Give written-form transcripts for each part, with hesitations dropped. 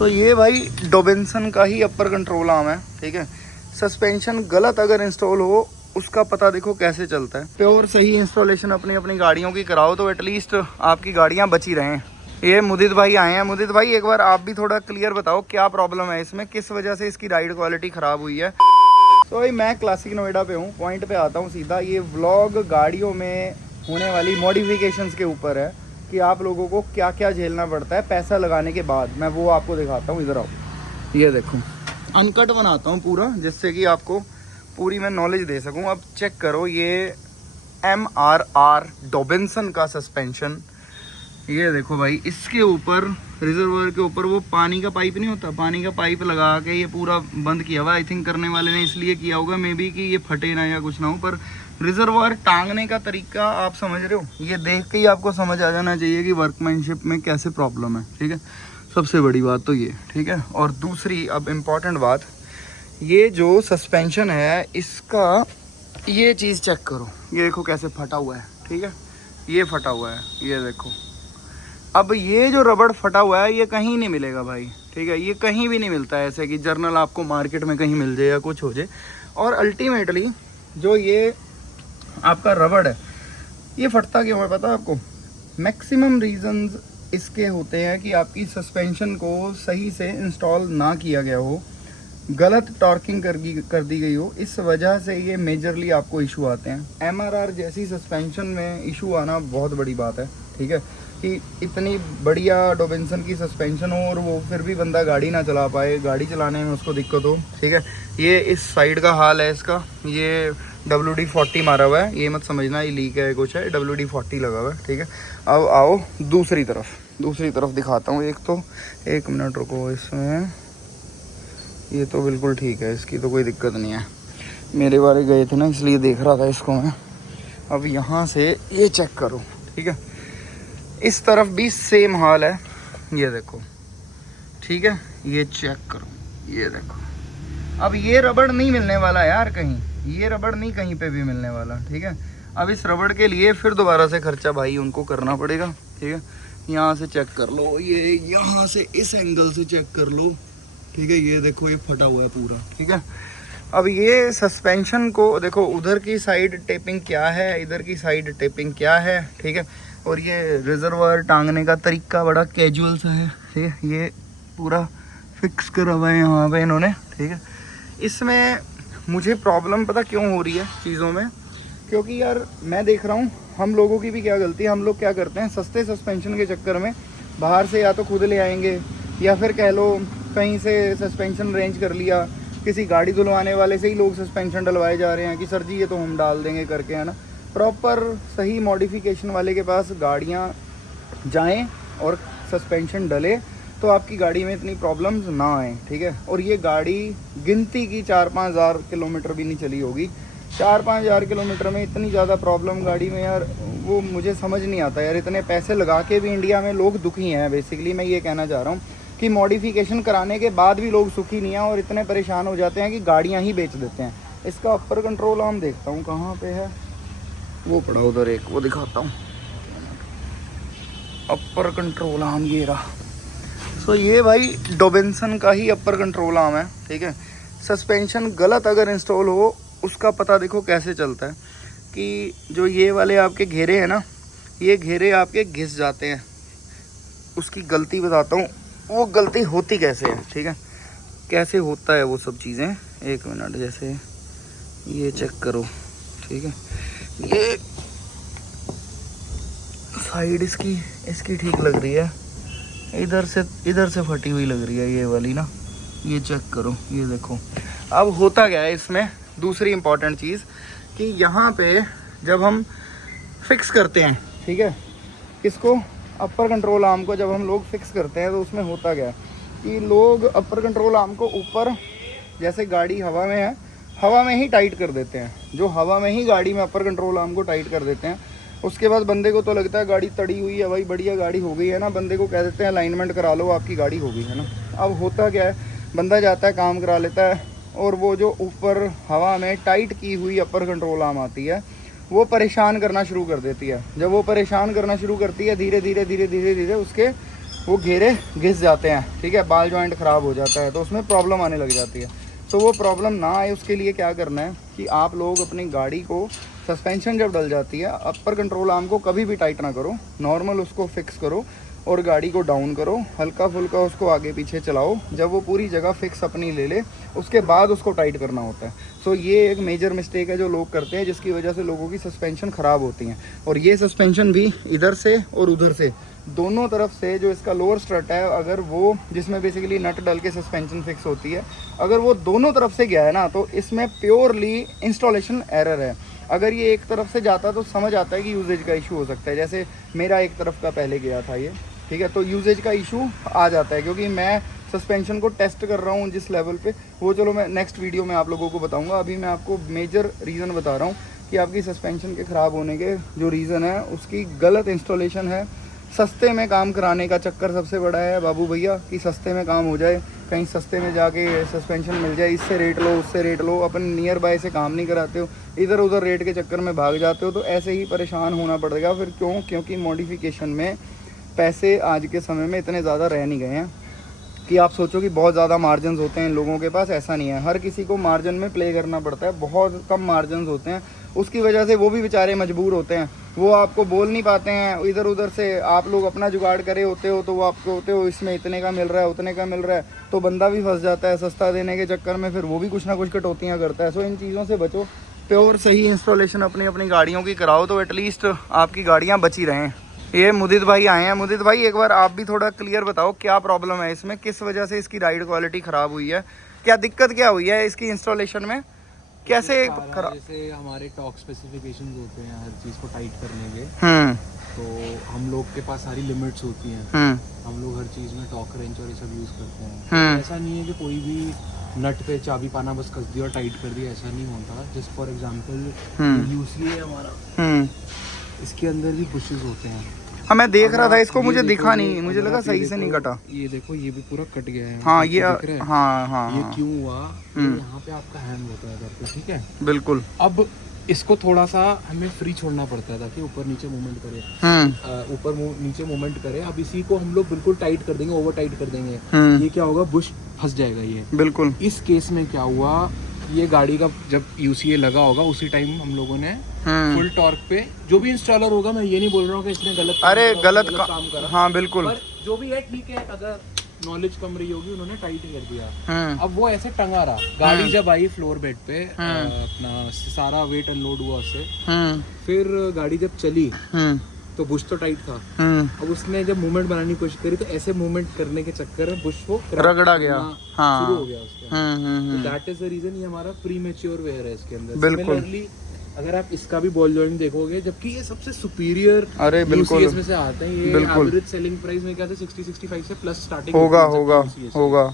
तो ये भाई डोबिन्सन का ही अपर कंट्रोल आर्म है, ठीक है। सस्पेंशन गलत अगर इंस्टॉल हो उसका पता देखो कैसे चलता है। प्योर सही इंस्टॉलेशन अपनी अपनी गाड़ियों की कराओ तो एटलीस्ट आपकी गाड़ियाँ बची रहें। ये मुदित भाई आए हैं। मुदित भाई एक बार आप भी थोड़ा क्लियर बताओ क्या प्रॉब्लम है इसमें, किस वजह से इसकी राइड क्वालिटी ख़राब हुई है। तो भाई मैं क्लासिक नोएडा पे हूँ, पॉइंट पे आता हूँ सीधा। ये व्लॉग गाड़ियों में होने वाली मॉडिफिकेशंस के ऊपर है कि आप लोगों को क्या क्या झेलना पड़ता है पैसा लगाने के बाद। मैं वो आपको दिखाता हूँ, इधर आओ। ये देखो अनकट बनाता हूँ पूरा, जिससे कि आपको पूरी मैं नॉलेज दे सकूँ। अब चेक करो, ये MRR डोबिन्सन का सस्पेंशन। ये देखो भाई, इसके ऊपर रिजर्वर के ऊपर वो पानी का पाइप नहीं होता, पानी का पाइप लगा के ये पूरा बंद किया हुआ। आई थिंक करने वाले ने इसलिए किया होगा मे बी कि ये फटे ना या कुछ ना हो, पर रिजर्वर टांगने का तरीका आप समझ रहे हो। ये देख के ही आपको समझ आ जाना चाहिए कि वर्कमैनशिप में कैसे प्रॉब्लम है, ठीक है। सबसे बड़ी बात तो ये, ठीक है। और दूसरी अब इम्पॉर्टेंट बात, ये जो सस्पेंशन है इसका ये चीज़ चेक करो। ये देखो कैसे फटा हुआ है, ठीक है। ये फटा हुआ है, ये देखो। अब ये जो रबड़ फटा हुआ है ये कहीं नहीं मिलेगा भाई, ठीक है। ये कहीं भी नहीं मिलता है ऐसे कि जर्नल आपको मार्केट में कहीं मिल जाए या कुछ हो जाए। और अल्टीमेटली जो ये आपका रबड़ है ये फटता क्यों है पता है आपको? मैक्सिमम रीजंस इसके होते हैं कि आपकी सस्पेंशन को सही से इंस्टॉल ना किया गया हो, गलत टॉर्किंग कर दी गई हो। इस वजह से ये मेजरली आपको इशू आते हैं। MRR जैसी सस्पेंशन में इशू आना बहुत बड़ी बात है, ठीक है। कि इतनी बढ़िया डोबिन्सन की सस्पेंशन हो और वो फिर भी बंदा गाड़ी ना चला पाए, गाड़ी चलाने में उसको दिक्कत हो, ठीक है। ये इस साइड का हाल है इसका। ये WD-40 मारा हुआ है, ये मत समझना ये लीक है कुछ है, WD-40 लगा हुआ है, ठीक है। अब आओ दूसरी तरफ दिखाता हूँ। एक तो 1 मिनट रुको, इसमें ये तो बिल्कुल ठीक है, इसकी तो कोई दिक्कत नहीं है। मेरे बारे गए थे ना इसलिए देख रहा था इसको मैं। अब यहाँ से ये चेक करो, ठीक है। इस तरफ भी सेम हाल है, ये देखो, ठीक है। ये चेक करो, ये देखो। अब ये रबड़ नहीं मिलने वाला यार कहीं, ये रबड़ नहीं कहीं पे भी मिलने वाला, ठीक है। अब इस रबड़ के लिए फिर दोबारा से खर्चा भाई उनको करना पड़ेगा, ठीक है। यहाँ से चेक कर लो, ये यहाँ से इस एंगल से चेक कर लो, ठीक है। ये देखो ये फटा हुआ है पूरा, ठीक है। अब ये सस्पेंशन को देखो, उधर की साइड टेपिंग क्या है, इधर की साइड टेपिंग क्या है, ठीक है। और ये रिजर्वर टांगने का तरीका बड़ा कैजुअल सा है, ठीक है। ये पूरा फिक्स करा हुआ है यहाँ पे इन्होंने, ठीक है। इसमें मुझे प्रॉब्लम पता क्यों हो रही है चीज़ों में, क्योंकि यार मैं देख रहा हूँ हम लोगों की भी क्या गलती है। हम लोग क्या करते हैं, सस्ते सस्पेंशन के चक्कर में बाहर से या तो खुद ले आएंगे या फिर कह लो कहीं से सस्पेंशन अरेंज कर लिया। किसी गाड़ी धुलवाने वाले से ही लोग सस्पेंशन डलवाए जा रहे हैं कि सर जी ये तो हम डाल देंगे करके, है ना। प्रॉपर सही मॉडिफिकेशन वाले के पास गाड़ियाँ जाएं और सस्पेंशन डले तो आपकी गाड़ी में इतनी प्रॉब्लम्स ना आए, ठीक है। और ये गाड़ी गिनती की 4-5 हज़ार किलोमीटर भी नहीं चली होगी। 4-5 हज़ार किलोमीटर में इतनी ज़्यादा प्रॉब्लम गाड़ी में यार, वो मुझे समझ नहीं आता यार। इतने पैसे लगा के भी इंडिया में लोग दुखी हैं। बेसिकली मैं ये कहना चाह रहा हूँ कि मॉडिफिकेशन कराने के बाद भी लोग सुखी नहीं हैं और इतने परेशान हो जाते हैं कि गाड़ियाँ ही बेच देते हैं। इसका अपर कंट्रोल आर्म देखता हूँ कहाँ पे है, वो पड़ा उधर एक, वो दिखाता हूँ। अपर कंट्रोल आर्म ये रहा। सो ये भाई डोबिन्सन का ही अपर कंट्रोल आर्म है, ठीक है। सस्पेंशन गलत अगर इंस्टॉल हो उसका पता देखो कैसे चलता है कि जो ये वाले आपके घेरे हैं ना, ये घेरे आपके घिस जाते हैं। उसकी गलती बताता हूँ, वो गलती होती कैसे है, ठीक है। कैसे होता है वो सब चीज़ें, 1 मिनट। जैसे ये चेक करो, ठीक है। ये साइड इसकी ठीक लग रही है, इधर से फटी हुई लग रही है ये वाली ना। ये चेक करो, ये देखो। अब होता क्या है इसमें, दूसरी इम्पॉर्टेंट चीज़ कि यहाँ पे जब हम फिक्स करते हैं, ठीक है, इसको अपर कंट्रोल आर्म को जब हम लोग फिक्स करते हैं तो उसमें होता क्या है कि लोग अपर कंट्रोल आर्म को ऊपर, जैसे गाड़ी हवा में है, हवा में ही टाइट कर देते हैं। जो हवा में ही गाड़ी में अपर कंट्रोल आर्म को टाइट कर देते हैं, उसके बाद बंदे को तो लगता है गाड़ी तड़ी हुई है भाई, बढ़िया गाड़ी हो गई है ना। बंदे को कह देते हैं अलाइनमेंट करा लो, आपकी गाड़ी हो गई है ना। अब होता क्या है, बंदा जाता है काम करा लेता है और वो जो ऊपर हवा में टाइट की हुई अपर कंट्रोल आर्म आती है वो परेशान करना शुरू कर देती है। जब वो परेशान करना शुरू करती है, धीरे धीरे उसके वो घेरे घिस जाते हैं, ठीक है, बाल जॉइंट ख़राब हो जाता है, तो उसमें प्रॉब्लम आने लग जाती है। तो वो प्रॉब्लम ना आए उसके लिए क्या करना है कि आप लोग अपनी गाड़ी को, सस्पेंशन जब डल जाती है, अपर कंट्रोल आर्म को कभी भी टाइट ना करो, नॉर्मल उसको फिक्स करो और गाड़ी को डाउन करो, हल्का फुल्का उसको आगे पीछे चलाओ। जब वो पूरी जगह फिक्स अपनी ले ले उसके बाद उसको टाइट करना होता है। सो ये एक मेजर मिस्टेक है जो लोग करते हैं, जिसकी वजह से लोगों की सस्पेंशन ख़राब होती हैं। और ये सस्पेंशन भी इधर से और उधर से दोनों तरफ से, जो इसका लोअर स्ट्रट है, अगर वो, जिसमें बेसिकली नट डल के सस्पेंशन फिक्स होती है, अगर वो दोनों तरफ से गया है ना, तो इसमें प्योरली इंस्टॉलेशन एरर है। अगर ये एक तरफ से जाता तो समझ आता है कि यूजेज का इशू हो सकता है, जैसे मेरा एक तरफ का पहले गया था ये, ठीक है, तो यूजेज का इशू आ जाता है, क्योंकि मैं सस्पेंशन को टेस्ट कर रहा हूँ जिस लेवल पे, वो चलो मैं नेक्स्ट वीडियो में आप लोगों को बताऊंगा। अभी मैं आपको मेजर रीज़न बता रहा हूँ कि आपकी सस्पेंशन के ख़राब होने के जो रीज़न है उसकी गलत इंस्टॉलेशन है। सस्ते में काम कराने का चक्कर सबसे बड़ा है बाबू भैया, कि सस्ते में काम हो जाए, कहीं सस्ते में जाके सस्पेंशन मिल जाए, इससे रेट लो उससे rate low, upon near by से काम नहीं कराते हो, इधर उधर रेट के चक्कर में भाग जाते हो, तो ऐसे ही परेशान होना पड़ेगा फिर। क्यों? क्योंकि मॉडिफिकेशन में पैसे आज के समय में इतने ज़्यादा रह नहीं गए हैं कि आप सोचो कि बहुत ज़्यादा मार्जिन होते हैं इन लोगों के पास। ऐसा नहीं है, हर किसी को मार्जिन में प्ले करना पड़ता है, बहुत कम मार्जिन होते हैं, उसकी वजह से वो भी बेचारे मजबूर होते हैं, वो आपको बोल नहीं पाते हैं। इधर उधर से आप लोग अपना जुगाड़ करे होते हो तो वो आपको होते हो इसमें इतने का मिल रहा है उतने का मिल रहा है, तो बंदा भी फंस जाता है सस्ता देने के चक्कर में, फिर वो भी कुछ ना कुछ कटौतियाँ करता है। सो इन चीज़ों से बचो, प्योर सही इंस्टॉलेशन अपनी अपनी गाड़ियों की कराओ, तो एटलीस्ट आपकी गाड़ियाँ बची रहें। ये मुदित भाई आए हैं। मुदित भाई एक बार आप भी थोड़ा क्लियर बताओ क्या प्रॉब्लम है इसमें, किस वजह से इसकी राइड क्वालिटी ख़राब हुई है, क्या दिक्कत क्या हुई है इसकी इंस्टॉलेशन में, कैसे जैसे हमारे टॉक स्पेसिफिकेशंस होते हैं हर चीज़ को टाइट करने के, तो हम लोग के पास सारी लिमिट्स होती हैं, हम लोग हर चीज़ में टॉक रेंच और ये सब यूज़ करते हैं। ऐसा नहीं है कि कोई भी नट पे चाबी पाना बस कस दिया और टाइट कर दिया, ऐसा नहीं होता। जस्ट फॉर एग्जांपल यूसी है हमारा, इसके अंदर भी बुशेस होते हैं। हाँ मैं देख रहा था इसको, मुझे दिखा नहीं, मुझे लगा सही से नहीं कटा। ये देखो ये भी पूरा कट गया है। हाँ ये हाँ ये क्यों हुआ, यहाँ पे आपका हैंग होता है करके, ठीक है, बिल्कुल। अब इसको थोड़ा सा हमें फ्री छोड़ना पड़ता है ताकि ऊपर नीचे मूवमेंट करे, ऊपर नीचे मूवमेंट करे। अब इसी को हम लोग बिल्कुल टाइट कर देंगे, ओवर टाइट कर देंगे, ये क्या होगा, बुश फंस जाएगा ये, बिल्कुल। इस केस में क्या हुआ, ये गाड़ी का जब यूसीए लगा होगा उसी टाइम हम लोगों ने फुल टॉर्क पे, जो भी इंस्टॉलर होगा, मैं ये नहीं बोल रहा हूँ कि इसने गलत काम करा, हाँ बिल्कुल, पर जो भी है ठीक है, अगर नॉलेज कम रही होगी उन्होंने टाइट कर दिया। अब वो ऐसे टंगा रहा, गाड़ी जब आई फ्लोर बेड पे, अपना सारा वेट अनलोड हुआ उससे, फिर गाड़ी जब चली तो बुश तो टाइट था। अब उसने जब मूवमेंट बनाने की कोशिश करी तो ऐसे मूवमेंट करने के चक्कर में बुश को रगड़ा गया, शुरू हो गया उसके। दैट इज द रीजन ये हमारा प्रीमेच्योर वेयर है इसके अंदर। सिमिलरली अगर आप इसका भी बॉल जॉइंट देखोगे, जबकि ये सबसे सुपीरियर यूसीएस में से आता है, ये एवरेज सेलिंग प्राइस में क्या था 60-65 से प्लस स्टार्टिंग होगा।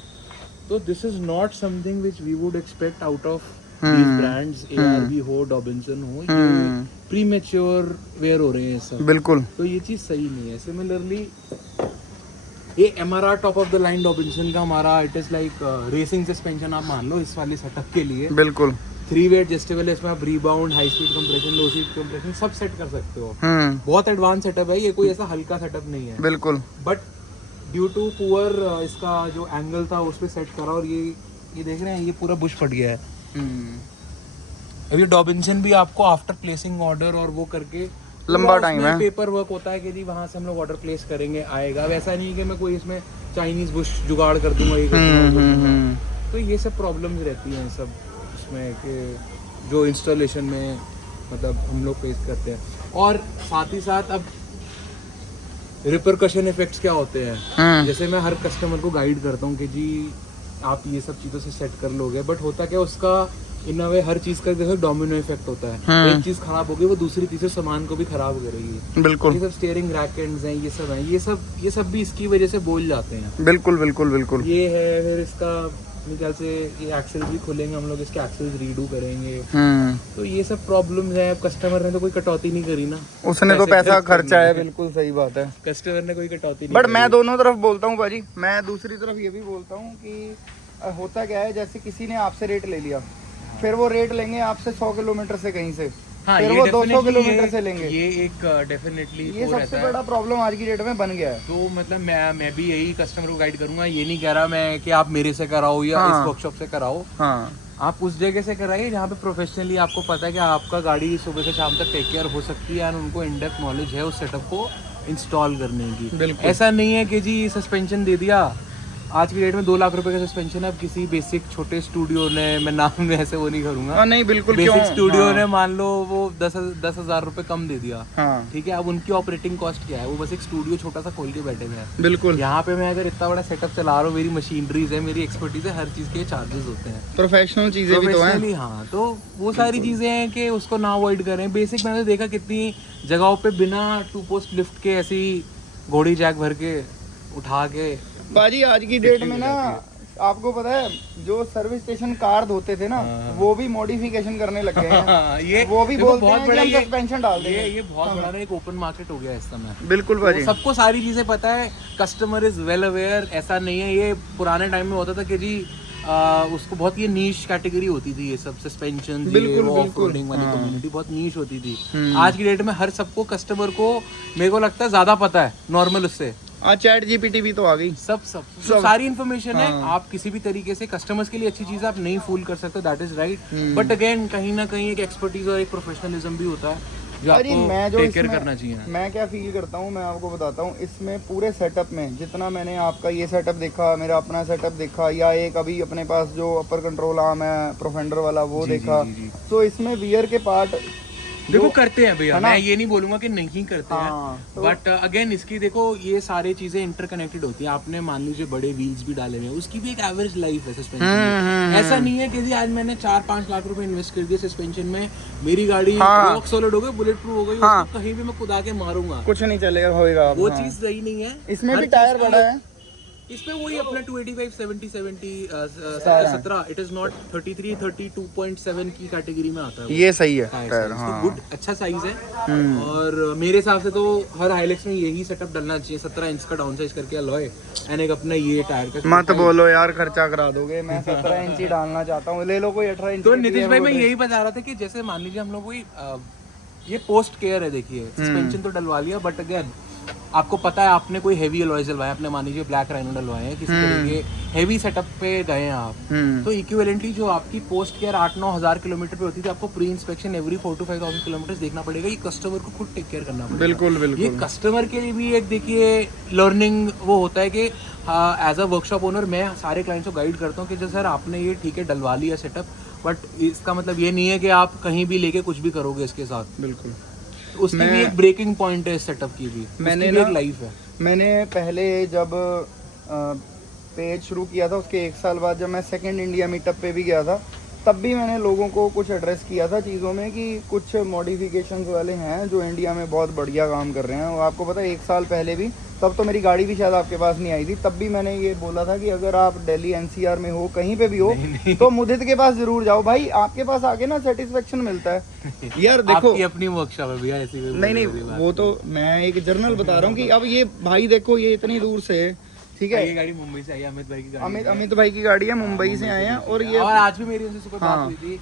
तो this is not something which we would expect out of these brands, ARB हो, डॉबिन्सन हो, ये प्रीमेच्योर वेयर हो रहे हैं सब, बिल्कुल। तो ये चीज सही नहीं है। सिमिलरली ये MRR top of the line Dobinson का हमारा, it is like racing suspension आप मान लो इस वाले सेटअप के लिए, बिल्कुल। 3 वे एडजस्टेबल है, इसमें आप रिबाउंड, हाई स्पीड कंप्रेशन, लो स्पीड कंप्रेशन सब सेट कर सकते हो। बहुत एडवांस सेटअप है ये, कोई ऐसा हल्का सेटअप नहीं है, बिल्कुल। बट ड्यू टू पुअर इसका जो एंगल था उस पर सेट करा, और ये देख रहे हैं ये पूरा बुश फट गया है। अभी डॉबिन्सन भी आपको आफ्टर प्लेसिंग ऑर्डर और वो करके लंबा टाइम है, पेपर वर्क होता है कि जी वहां से हम लोग ऑर्डर प्लेस करेंगे आएगा। वैसा नहीं कि मैं कोई इसमें चाइनीज बुश जुगाड़ कर दूंगा, ये कर दूंगा। तो ये सब प्रॉब्लम्स रहती हैं सब इसमें, कि जो इंस्टॉलेशन में मतलब हम लोग फेस करते हैं। और साथ ही साथ अब रिपरकशन इफेक्ट्स क्या होते हैं, जैसे मैं हर कस्टमर को गाइड करता हूँ कि जी आप ये सब चीज़ों से सेट कर लोगे, बट होता क्या उसका इन अ वे हर चीज का जैसे डोमिनो इफेक्ट होता है, एक चीज खराब होगी वो दूसरी तीसरे सामान को भी खराब करेगी, बिल्कुल। ये सब स्टीयरिंग रैक एंड्स हैं, ये सब हैं, ये सब भी इसकी वजह से बोल जाते हैं, बिल्कुल बिल्कुल बिल्कुल। ये है, फिर इसका मेरे ख्याल से ये एक्सेल भी खोलेंगे हम लोग, इसके एक्सेल रीडू करेंगे, तो ये सब प्रॉब्लम्स है। कस्टमर ने तो कोई कटौती नहीं करी ना, उसने तो पैसा खर्चा है, बिल्कुल सही बात है, कस्टमर ने कोई कटौती नहीं। बट मैं दोनों तरफ बोलता हूँ भाजी, मैं दूसरी तरफ ये भी बोलता हूँ कि होता क्या है, जैसे किसी ने आपसे रेट ले लिया, फिर वो रेट लेंगे आपसे 100 किलोमीटर से कहीं से, हाँ, फिर ये वो 200 definitely किलोमीटर से लेंगे। ये एक डेफिनेटली ये सबसे बड़ा प्रॉब्लम आज की डेट में बन गया है। तो मतलब मैं भी यही कस्टमर को गाइड करूंगा, ये नहीं कह रहा मैं कि आप मेरे से कराओ या हाँ। इस वर्कशॉप से कराओ, हाँ आप उस जगह से कराइए जहाँ पे प्रोफेशनली आपको पता है कि आपका गाड़ी सुबह से शाम तक टेक केयर हो सकती है, और उनको इन डेप्थ नॉलेज है उस सेटअप को इंस्टॉल करने की। बिल्कुल। ऐसा नहीं है कि जी सस्पेंशन दे दिया, आज की डेट में 2 लाख रुपए का सस्पेंशन है, अब किसी बेसिक छोटे स्टूडियो ने, मैं नाम में ऐसे वो नहीं करूंगा, नहीं बिल्कुल, बेसिक क्यों? स्टूडियो हाँ। ने मान लो वो 10,000 रुपए कम दे दिया, हाँ ठीक है, अब उनकी ऑपरेटिंग कॉस्ट क्या है, वो बस एक स्टूडियो छोटा सा खोल के बैठे हुए हैं। बिल्कुल, यहाँ पे मैं अगर इतना बड़ा सेटअप चला रहा हूँ, मेरी मशीनरीज है, मेरी एक्सपर्टीज है, हर चीज के चार्जेस होते हैं, प्रोफेशनल चीजें भी तो हैं। Professionally, हाँ, तो वो सारी चीजें हैं कि उसको ना अवॉइड करें। बेसिक मैंने देखा कितनी जगहों पे बिना 2 पोस्ट लिफ्ट के ऐसी घोड़ी जैक भर के उठा के बाजी आज की डेट में ना, आपको पता है जो सर्विस स्टेशन कार धोते थे ना, वो भी मॉडिफिकेशन करने लग गए हैं। ये वो भी देखो, बोलते हैं कि हम सस्पेंशन डाल देंगे। ये बहुत बड़ा ना एक ओपन मार्केट हो गया है इस समय। बिल्कुल बाजी, तो सबको सारी चीजें पता है, कस्टमर इज वेल अवेयर। ऐसा नहीं है, ये पुराने टाइम में होता था कि जी उसको बहुत ये नीश कैटेगरी होती थी, ये सब सस्पेंशन, ऑफ रोडिंग वाली कम्युनिटी बहुत नीश होती थी। आज की डेट में हर सबको, कस्टमर को मेरे को लगता है ज्यादा पता है नॉर्मल उससे। चैट जीपीटी भी तो आ गई, सब सारी इन्फॉर्मेशन है। आप किसी भी तरीके से कस्टमर्स के लिए अच्छी चीज आप नहीं फूल कर सकते, that is right, but again कहीं ना कहीं एक एक्सपर्टीज और एक प्रोफेशनलिज्म भी होता है जो आपको टेक केयर करना चाहिए। मैं क्या फील करता हूँ, मैं आपको बताता हूँ, इसमें पूरे सेटअप में जितना मैंने आपका ये सेटअप देखा, मेरा अपना सेटअप देखा, या एक अभी अपने पास जो अपर कंट्रोल आर्म है प्रोफेंडर वाला वो देखा, तो इसमें वियर के पार्ट देखो करते हैं भैया, मैं ये नहीं बोलूंगा कि नहीं करते हैं, बट अगेन इसकी देखो ये सारी चीजें इंटरकनेक्टेड होती है। आपने मान लीजिए बड़े व्हील्स भी डाले हुए हैं, उसकी भी एक एवरेज लाइफ है सस्पेंशन। ऐसा नहीं है कि जी आज मैंने 4-5 लाख रुपए इन्वेस्ट कर दिए सस्पेंशन में, मेरी गाड़ी रॉक सॉलिड हो गई, बुलेट प्रूफ हो गई, उसको कहीं भी मैं कुदा के मारूंगा कुछ नहीं चलेगा, होएगा। वो चीज सही नहीं है। इसमें भी टायर बड़ा है, इसमें वही अपना 285 70 17 इट इज नॉट 33 32.7 की कैटेगरी में आता है। ये सही है टायर, हाँ, गुड, अच्छा साइज है। और मेरे हिसाब से तो हर हाइलेक्स में यही सेटअप डलना चाहिए, 17 इंच का डाउन साइज करके अलॉय एंड एक अपना ये टायर का। मत बोलो यार, खर्चा करा दोगे, मैं 17 इंच ही डालना चाहता हूँ, ले लो कोई 18 इंच। तो नीतीश भाई मैं यही बता रहा था कि जैसे मान लीजिए हम लोग कोई ये पोस्ट केयर है, देखिए सस्पेंशन तो डलवा लिया, बट अगेन आपको पता है आपने कोई हेवी अलॉयज डलवाए, आपने मान लीजिए ब्लैक राइनो डलवाए हैं, किसी तरह के हेवी सेटअप पे गए हैं आप, तो इक्विवेलेंटली जो आपकी पोस्ट केयर 8-9 हज़ार किलोमीटर पे होती थी, आपको pre inspection every 4 to 5,000 kilometre देखना पड़ेगा। ये कस्टमर को खुद टेक केयर करना पड़ेगा। बिल्कुल बिल्कुल, ये कस्टमर के लिए भी एक देखिए लर्निंग वो होता है कि एज अ वर्कशॉप ओनर मैं सारे क्लाइंट्स को गाइड करता हूँ कि जो सर आपने ये ठीक है डलवा लिया सेटअप, बट इसका मतलब ये नहीं है कि आप कहीं भी लेके कुछ भी करोगे इसके साथ। बिल्कुल, उसकी भी एक ब्रेकिंग पॉइंट है इस सेटअप की भी, मैंने भी एक लाइफ है। मैंने पहले जब पेज शुरू किया था, उसके 1 साल बाद जब मैं सेकंड इंडिया मीटअप पे भी गया था, तब भी मैंने लोगों को कुछ एड्रेस किया था चीज़ों में कि कुछ मॉडिफिकेशंस वाले हैं जो इंडिया में बहुत बढ़िया काम कर रहे हैं। और आपको पता है 1 साल पहले भी, तब तो मेरी गाड़ी भी शायद आपके पास नहीं आई थी, तब भी मैंने ये बोला था कि अगर आप दिल्ली एनसीआर में हो, कहीं पे भी हो, तो मुदित के पास जरूर जाओ भाई, आपके पास आके ना सेटिस्फेक्शन मिलता है। यार देखो, आपकी अपनी वर्कशॉप है भैया, ऐसी नहीं वो तो मैं एक जर्नल बता रहा हूँ कि अब ये भाई देखो, ये इतनी दूर से, ठीक है, ये गाड़ी मुंबई से आई है, अमित भाई की गाड़ी, अमित भाई की गाड़ी है, मुंबई से आए हैं। और ये आज भी मेरी उनसे सुबह बात हुई थी,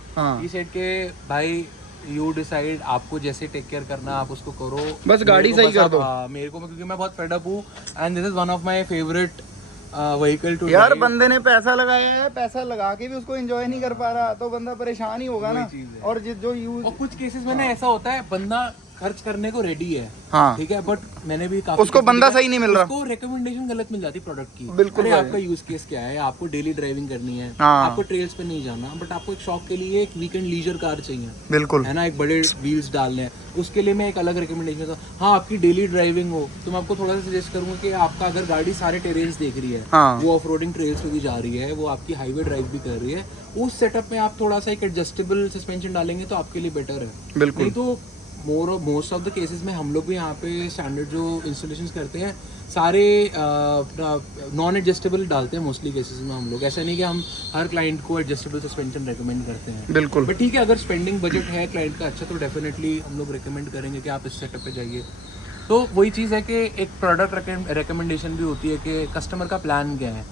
ये सेट के भाई यू डिसाइड, आपको जैसे टेक केयर करना आप उसको करो, बस गाड़ी सही कर दो। मेरे को, क्योंकि मैं बहुत फेड अप हूँ and this is one of my favourite vehicle too. यार बंदे ने पैसा लगाया है, पैसा लगा के भी उसको एंजॉय नहीं कर पा रहा, तो बंदा परेशान ही होगा ना। और जो यूज, और कुछ केसेस में ना ऐसा होता है बंदा खर्च करने को रेडी है, हाँ ठीक है, बट मैंने भी काफी उसको बंदा सही नहीं मिल रहा, उसको रिकमेंडेशन गलत मिल जाती प्रोडक्ट की। बिल्कुल, आपका यूज केस क्या है, आपको डेली ड्राइविंग करनी है, हाँ, आपको ट्रेल्स पे नहीं जाना, बट आपको एक शौक के लिए एक वीकेंड लीजर कार चाहिए, बिल्कुल है ना, एक बड़े व्हील्स डालने हैं, उसके लिए मैं एक अलग रिकमेंडेशन था। हाँ, आपकी डेली ड्राइविंग हो तो मैं आपको थोड़ा सा सजेस्ट करूंगा कि आपका अगर गाड़ी सारे टेरेन्स देख रही है, हाँ, वो ऑफ रोडिंग ट्रेल्स पे भी जा रही है, वो आपकी हाईवे ड्राइव भी कर रही है, उस सेटअप में आप थोड़ा सा एक एडजस्टेबल सस्पेंशन डालेंगे तो आपके लिए बेटर है। बिल्कुल, नहीं तो मोस्ट ऑफ द केसेस में हम लोग भी यहाँ पे स्टैंडर्ड जो इंस्टॉलेशंस करते हैं सारे नॉन एडजस्टेबल डालते हैं मोस्टली केसेस में हम लोग। ऐसा नहीं कि हम हर क्लाइंट को एडजस्टेबल सस्पेंशन रेकमेंड करते हैं, बिल्कुल, बट ठीक है, अगर स्पेंडिंग बजट है क्लाइंट का अच्छा तो डेफिनेटली हम लोग रेकमेंड करेंगे कि आप इस सेटअप पे जाइए। तो वही चीज़ है कि एक प्रोडक्ट रिकमेंडेशन भी होती है कि कस्टमर का प्लान क्या है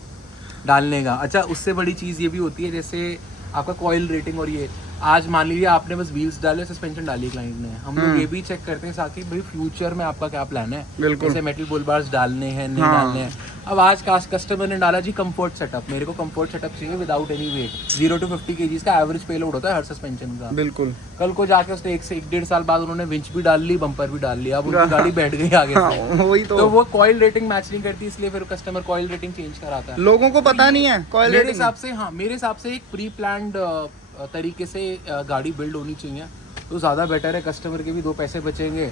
डालने का। अच्छा, उससे बड़ी चीज़ ये भी होती है जैसे आपका कॉइल रेटिंग, और ये आज मान लीजिए आपने बस व्हील्स डाले, सस्पेंशन डाली क्लाइंट ने, हम लोग ये भी चेक करते हैं साथ ही भाई फ्यूचर में आपका क्या प्लान है, जैसे मेटल बुल बार्स डालने हैं नहीं डालने हैं। अब आज कस्टमर ने डाला जी कंफर्ट सेटअप, मेरे को कंफर्ट सेटअप चाहिए without any weight, 0 to 50 kg का एवरेज पेलोड होता है हर सस्पेंशन का। बिल्कुल। कल को जाके उसने 1 से 1.5 साल बाद उन्होंने विंच भी डाल ली, बम्पर भी डाल लिया, अब उनकी गाड़ी बैठ गई आगे से। वही तो वो कॉइल रेटिंग मैच नहीं करती, इसलिए फिर कस्टमर कॉइल रेटिंग चेंज कराता है। लोगों को पता नहीं है कॉइल मेरे हिसाब से, हाँ मेरे हिसाब से एक प्री प्लान्ड तरीके से गाड़ी बिल्ड होनी चाहिए तो ज़्यादा बेटर है, कस्टमर के भी 2 पैसे बचेंगे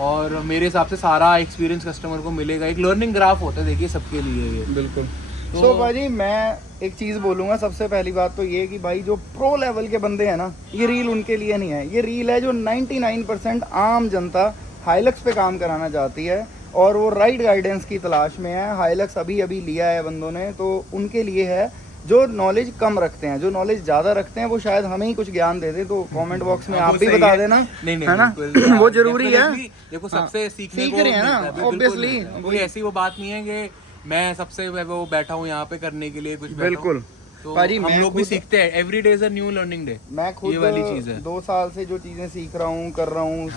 और मेरे हिसाब से सारा एक्सपीरियंस कस्टमर को मिलेगा। एक लर्निंग ग्राफ होता है देखिए सबके लिए ये। बिल्कुल। तो भाई मैं एक चीज़ बोलूँगा, सबसे पहली बात तो ये कि भाई जो प्रो लेवल के बंदे हैं ना, ये रील उनके लिए नहीं है, ये रील है जो 99% आम जनता हाइलक्स पे काम कराना चाहती है और वो राइट गाइडेंस की तलाश में है। हाइलक्स अभी अभी लिया है बंदों ने, तो उनके लिए है। जो नॉलेज कम रखते हैं, जो नॉलेज ज़्यादा रखते हैं, वो शायद हमें ही कुछ ज्ञान दे दे, तो कमेंट बॉक्स में आप भी बता देना, है ना। वो जरूरी है, देखो सबसे सीख रहे हैं ना ऑब्वियसली। कोई ऐसी वो बात नहीं है कि मैं सबसे वो बैठा हूँ यहाँ पे करने के लिए कुछ, बिल्कुल। तो हम लोग भी सीखते हैं, every day is a new learning day. मैं खुद ये वाली चीज है, 2 साल से जो चीजें सीख रहा हूँ कर रहा हूँ,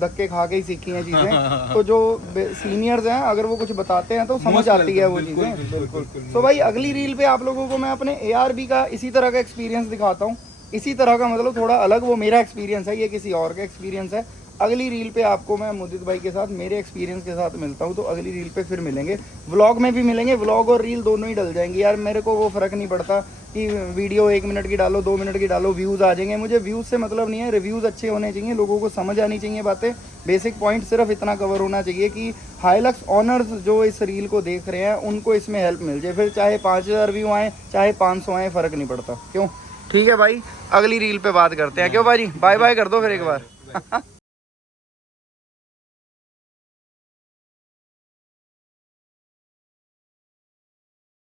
धक्के खा के ही सीखी हैं चीजें। तो जो सीनियर्स हैं अगर वो कुछ बताते हैं तो समझ आती है वो चीजें। बिल्कुल। तो भाई अगली रील पे आप लोगों को मैं अपने ARB का इसी तरह का एक्सपीरियंस दिखाता हूँ। इसी तरह का मतलब थोड़ा अलग, वो मेरा एक्सपीरियंस है, ये किसी और का एक्सपीरियंस है। अगली रील पे आपको मैं मुदित भाई के साथ मेरे एक्सपीरियंस के साथ मिलता हूँ, तो अगली रील पे फिर मिलेंगे। व्लॉग में भी मिलेंगे, व्लॉग और रील दोनों ही डल जाएंगी यार। मेरे को वो फ़र्क नहीं पड़ता कि वीडियो 1 मिनट की डालो 2 मिनट की डालो, व्यूज़ आ जाएंगे, मुझे व्यूज़ से मतलब नहीं है। रिव्यूज़ अच्छे होने चाहिए, लोगों को समझ आनी चाहिए बातें, बेसिक पॉइंट सिर्फ इतना कवर होना चाहिए कि हाइलक्स ऑनर्स जो इस रील को देख रहे हैं उनको इसमें हेल्प मिल जाए। फिर चाहे 5000 व्यू आए चाहे 500 आए, फ़र्क नहीं पड़ता। क्यों? ठीक है भाई, अगली रील पे बात करते हैं। क्यों भाई, बाय बाय कर दो फिर एक बार।